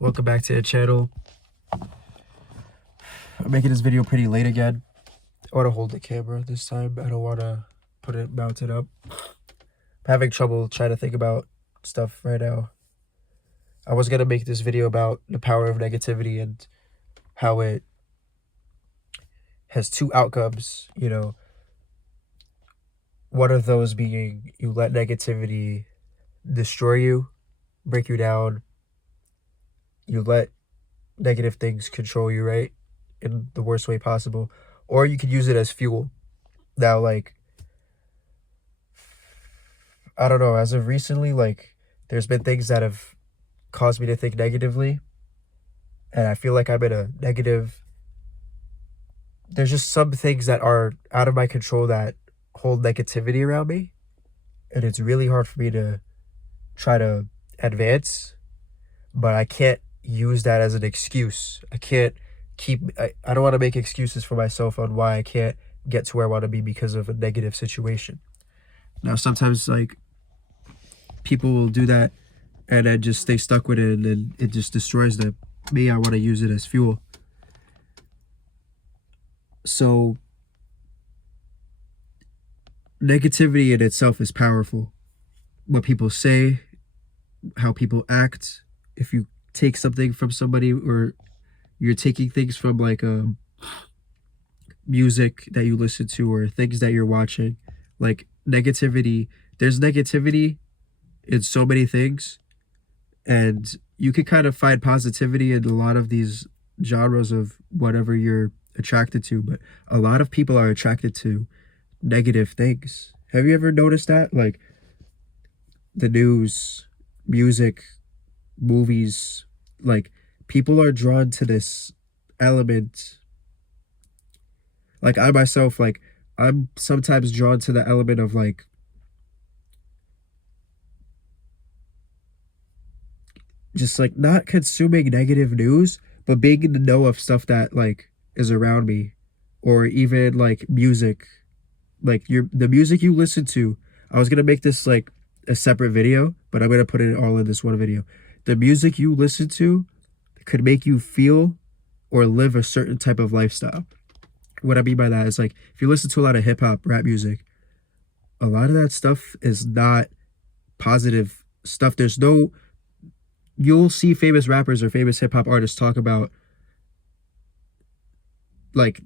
Welcome back to the channel. I'm making this video pretty late again. I want to hold the camera this time. I don't want to put it mounted up. I'm having trouble trying to think about stuff right now. I was going to make this video about the power of negativity and how it has two outcomes, one of those being you let negativity destroy you, break you down. You let negative things control you, right? In the worst way possible. Or you could use it as fuel. Now, I don't know, as of recently, there's been things that have caused me to think negatively. And I feel like I'm in a negative. There's just some things that are out of my control that hold negativity around me. And it's really hard for me to try to advance. But I can't use that as an excuse. I don't want to make excuses for myself on why I can't get to where I want to be because of a negative situation. Now, sometimes, people will do that and then just stay stuck with it, and then it just destroys them. Me, I want to use it as fuel. So, negativity in itself is powerful. What people say, how people act. If you take something from somebody, or you're taking things from music that you listen to or things that you're watching, negativity, there's negativity in so many things, and you can kind of find positivity in a lot of these genres of whatever you're attracted to, but a lot of people are attracted to negative things. Have you ever noticed that? Like the news, music, movies, people are drawn to this element. Like I myself, I'm sometimes drawn to the element of just not consuming negative news, but being in the know of stuff that is around me, or even music, the music you listen to. I was gonna make this a separate video, but I'm gonna put it all in this one video. The music you listen to could make you feel or live a certain type of lifestyle. What I mean by that is if you listen to a lot of hip hop, rap music, a lot of that stuff is not positive stuff. You'll see famous rappers or famous hip hop artists talk about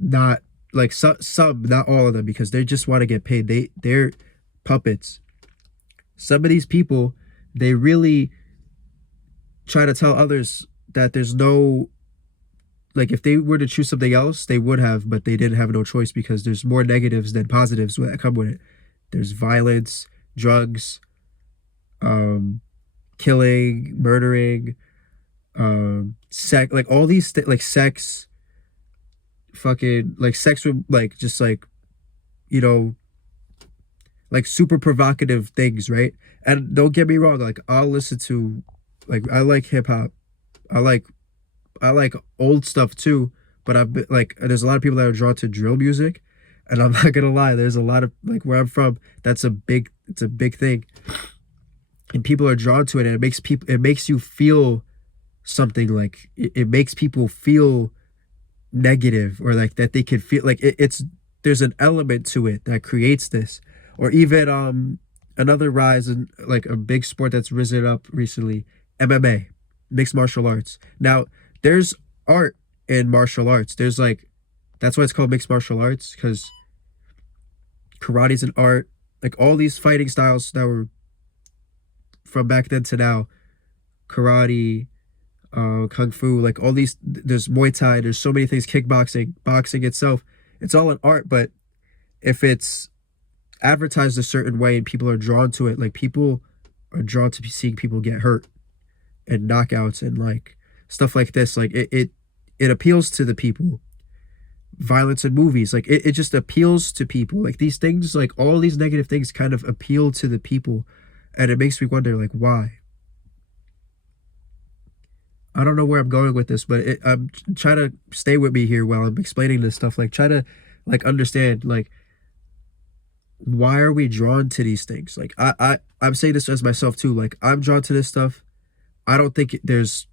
not some, not all of them, because they just want to get paid. They're puppets. Some of these people, they really try to tell others that there's no, if they were to choose something else, they would have, but they didn't have no choice because there's more negatives than positives that come with it. There's violence, drugs, killing, murdering, sex, all these sex, fucking sex with just you know super provocative things, right? And don't get me wrong, I'll listen to I like hip hop, I like I like old stuff too, but I've been there's a lot of people that are drawn to drill music, and I'm not gonna lie, there's a lot of where I'm from, it's a big thing, and people are drawn to it, and it makes you feel something, it makes people feel negative, or that they can feel it's there's an element to it that creates this. Or even another rise in a big sport that's risen up recently, MMA, mixed martial arts. Now there's art in martial arts. There's that's why it's called mixed martial arts, because karate's an art. All these fighting styles that were from back then to now, karate, kung fu, all these, there's Muay Thai, there's so many things, kickboxing, boxing itself, it's all an art. But if it's advertised a certain way and people are drawn to it, people are drawn to seeing people get hurt and knockouts and stuff like this, it appeals to the people. Violence in movies, it just appeals to people. These things, all these negative things kind of appeal to the people, and it makes me wonder why. I don't know where I'm going with this, but I'm trying to stay with me here while I'm explaining this stuff. Try to understand why are we drawn to these things? I'm saying this as myself too. I'm drawn to this stuff. I don't think there's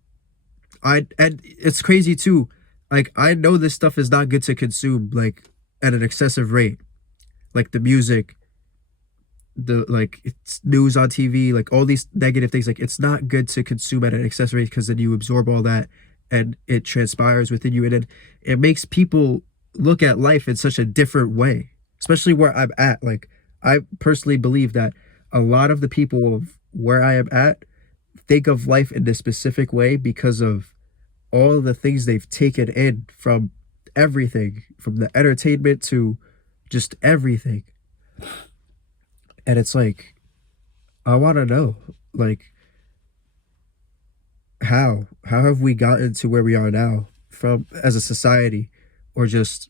and it's crazy too. Like I know this stuff is not good to consume like at an excessive rate. Like the music, the like it's news on TV, like all these negative things, like it's not good to consume at an excessive rate because then you absorb all that and it transpires within you and then it makes people look at life in such a different way. Especially where I'm at. Like I personally believe that a lot of the people of where I am at think of life in this specific way because of all the things they've taken in from everything, from the entertainment to just everything. And it's like, I want to know, like, how have we gotten to where we are now from as a society or just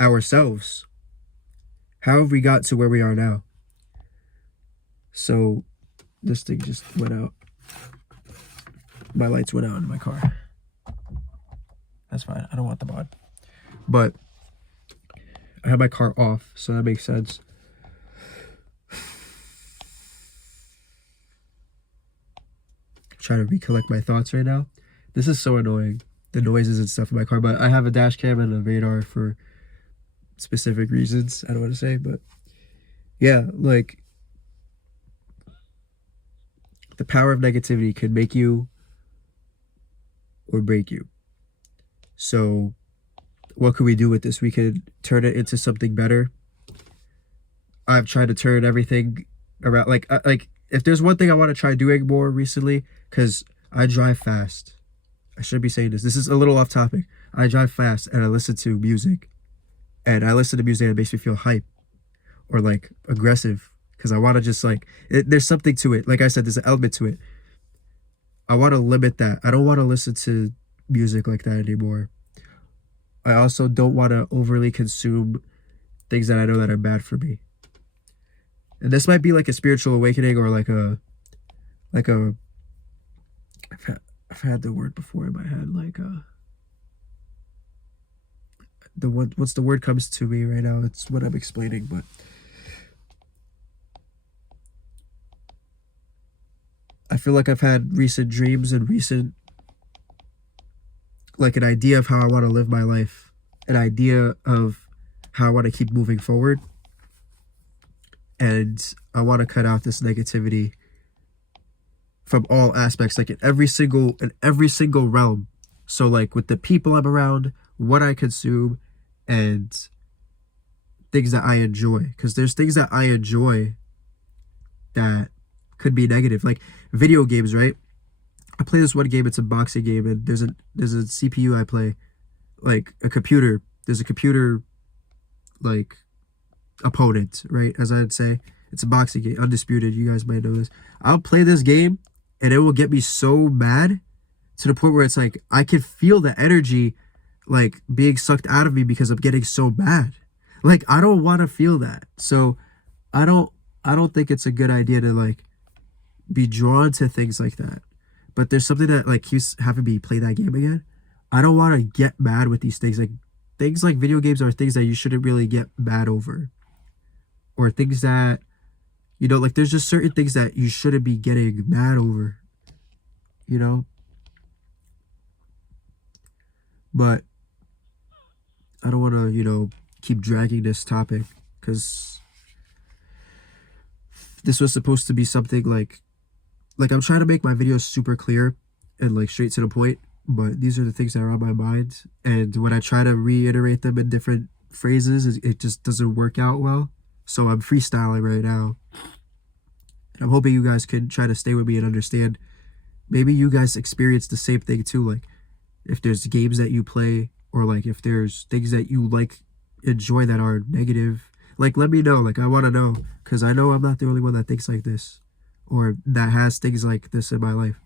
ourselves? How have we got to where we are now? So this thing just went out. My lights went out in my car. That's fine. I don't want the mod. But I have my car off, so that makes sense. Trying to recollect my thoughts right now. This is so annoying. The noises and stuff in my car, but I have a dash cam and a radar for specific reasons. I don't want to say, but yeah, like the power of negativity can make you or break you. So what could we do with this? We could turn it into something better. I've tried to turn everything around. Like if there's one thing I want to try doing more recently, because I drive fast. I shouldn't be saying this. This is a little off topic. I drive fast and I listen to music. And I listen to music and it makes me feel hype or like aggressive because I want to just like, there's something to it. Like I said, there's an element to it. I want to limit that. I don't want to listen to music like that anymore. I also don't want to overly consume things that I know that are bad for me. And this might be like a spiritual awakening or like a I've had the word before in my head, like what's the word comes to me right now? It's what I'm explaining, but I feel like I've had recent dreams and recent like an idea of how I want to live my life, an idea of how I want to keep moving forward. And I want to cut out this negativity from all aspects, like in every single realm. So like with the people I'm around, what I consume, and things that I enjoy. Because there's things that I enjoy that could be negative. Like video games, right? I play this one game, it's a boxing game, and there's a CPU I play. Like a computer. There's a computer like opponent, right? As I'd say. It's a boxing game, Undisputed. You guys might know this. I'll play this game and it will get me so mad to the point where it's like I can feel the energy like being sucked out of me because I'm getting so mad. Like I don't want to feel that. So I don't think it's a good idea to like be drawn to things like that. But there's something that like keeps having me play that game again. I don't want to get mad with these things. Like things like video games are things that you shouldn't really get mad over. Or things that, you know, like there's just certain things that you shouldn't be getting mad over, you know? But I don't want to, you know, keep dragging this topic because this was supposed to be something like I'm trying to make my videos super clear and like straight to the point, but these are the things that are on my mind. And when I try to reiterate them in different phrases, it just doesn't work out well. So I'm freestyling right now. I'm hoping you guys can try to stay with me and understand. Maybe you guys experience the same thing too. Like if there's games that you play or like if there's things that you like enjoy that are negative, like let me know. Like I want to know because I know I'm not the only one that thinks like this or that has things like this in my life.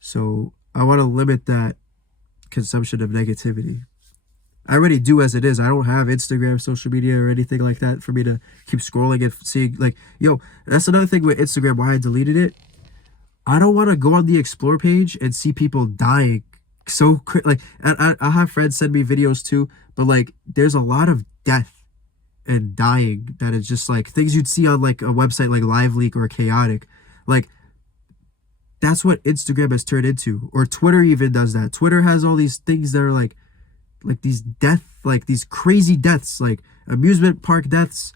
So I want to limit that consumption of negativity. I already do as it is. I don't have Instagram, social media, or anything like that for me to keep scrolling and seeing. Like, yo, that's another thing with Instagram why I deleted it. I don't want to go on the explore page and see people dying so quick. Like, I have friends send me videos too, but like, there's a lot of death and dying that is just like things you'd see on like a website like LiveLeak or Chaotic. Like, that's what Instagram has turned into, or Twitter even does that. Twitter has all these things that are like these like these crazy deaths, like amusement park deaths,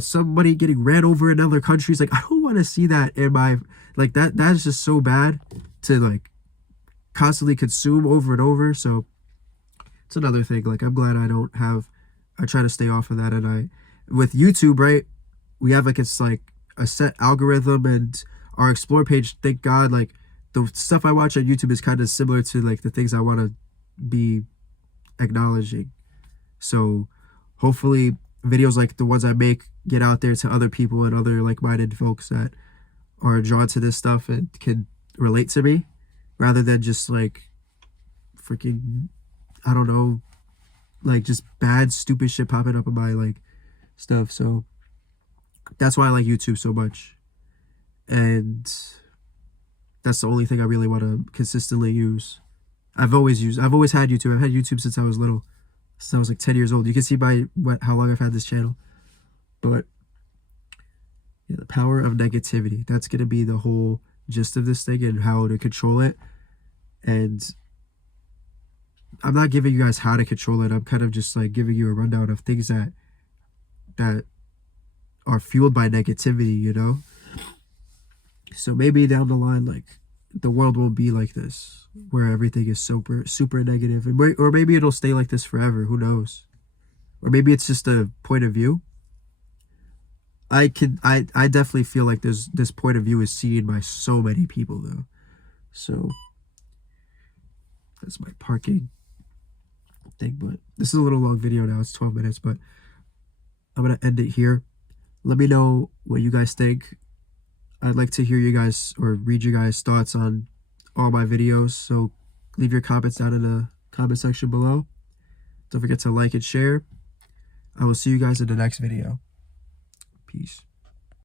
somebody getting ran over in other countries. Like, I don't want to see that in my, like, that's just so bad to like constantly consume over and over. So it's another thing. Like, I'm glad I try to stay off of that. And with YouTube, right, we have like, it's like a set algorithm, and our explore page, thank God, like the stuff I watch on YouTube is kind of similar to like the things I want to be acknowledging. So hopefully videos like the ones I make get out there to other people and other like-minded folks that are drawn to this stuff and can relate to me, rather than just like freaking, I don't know, like just bad stupid shit popping up in my like stuff. So that's why I like YouTube so much, and that's the only thing I really want to consistently use. I've always had YouTube. I've had YouTube since I was little, since I was like 10 years old. You can see by how long I've had this channel. But yeah, the power of negativity, that's going to be the whole gist of this thing, and how to control it. And I'm not giving you guys how to control it. I'm kind of just like giving you a rundown of things that are fueled by negativity, you know? So maybe down the line, like, the world won't be like this, where everything is super negative, or maybe it'll stay like this forever. Who knows? Or maybe it's just a point of view. I definitely feel like this point of view is seen by so many people though. So that's my parking thing. But this is a little long video now. It's 12 minutes, but I'm gonna end it here. Let me know what you guys think. I'd like to hear you guys, or read you guys' thoughts on all my videos. So leave your comments down in the comment section below. Don't forget to like and share. I will see you guys in the next video. Peace.